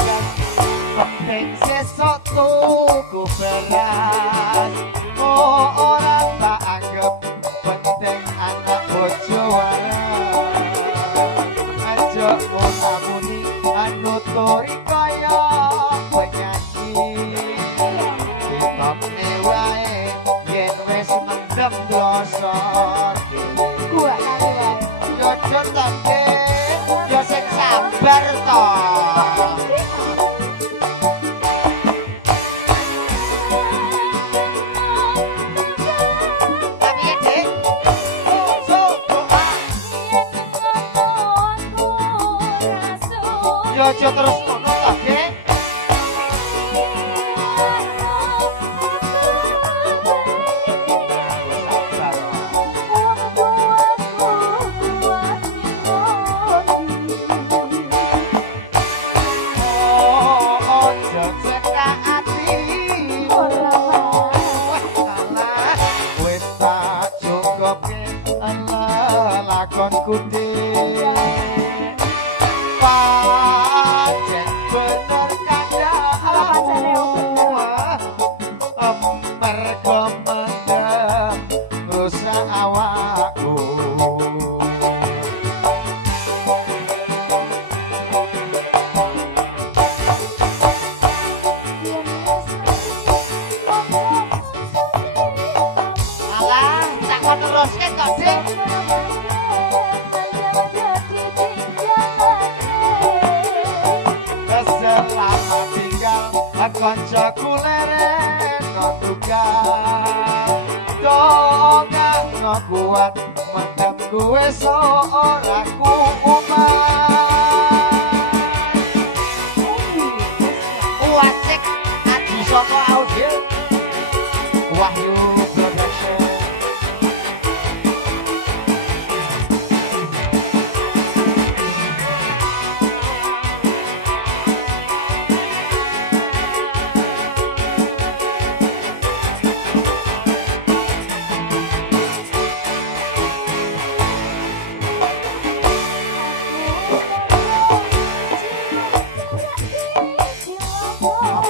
dagang penting sesok tuku beras oh orang tak anggap penting anak bojo waras aja ngunamuni nuturi kaya penyanyi ditokne wae yen wis mendem dosa gua kali yo jontake yo sing sabar to Yo terus ngono ta, Ge? Lakonku dhewe pancen bener kandhamu mergo mendem rusak awakku alah tak kon teruske kok Dik selamat tinggal kanca kuleren tugas dongak no kuat mendem gue seorang kumat wasik adi soko audio Wahyu Production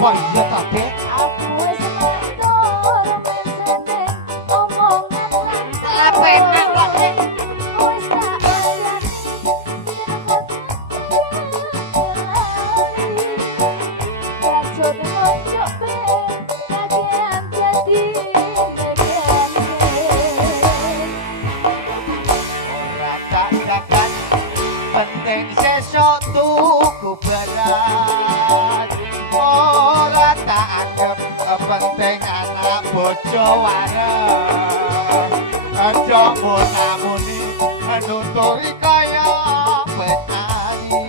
apa iya tapi aku wis mantur menseten omongan apa kok wis tak berani racun mojok be kagian jadi ora tak dagan penting sesok tuku beras ora tak anggap penting anak bojo waras aja munamuni nuturi kaya penyanyi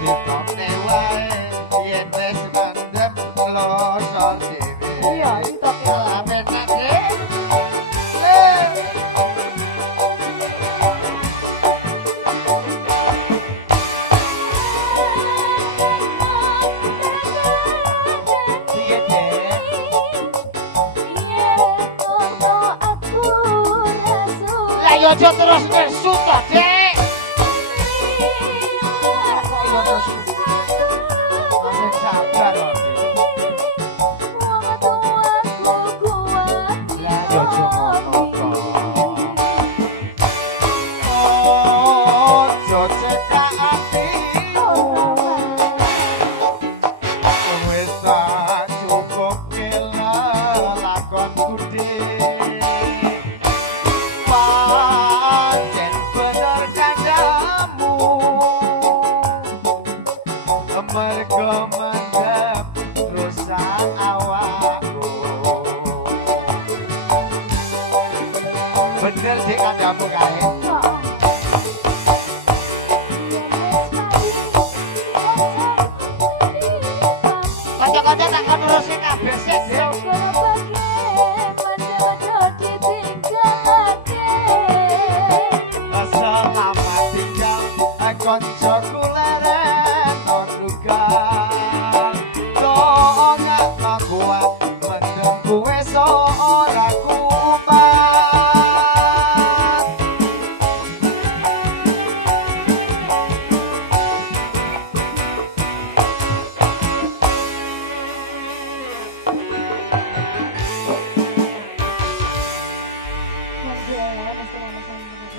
ditokne wae yen wis mendem kloso dhewe iya ditokne lapenake aja terus nesu to, Dek. Sabar, mergo mendem rusak awakku bener Dik kandamu kae kanca-kanca tak kon nerusi kabeh sik selamat tinggal kanca kuleren dongak kuat mendem kuwe seorang kumat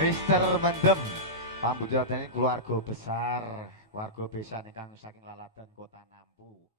Mister Mendem pambudidaya ini keluarga besar, keluarga besan ingkang saking Laladan Kota Nampu.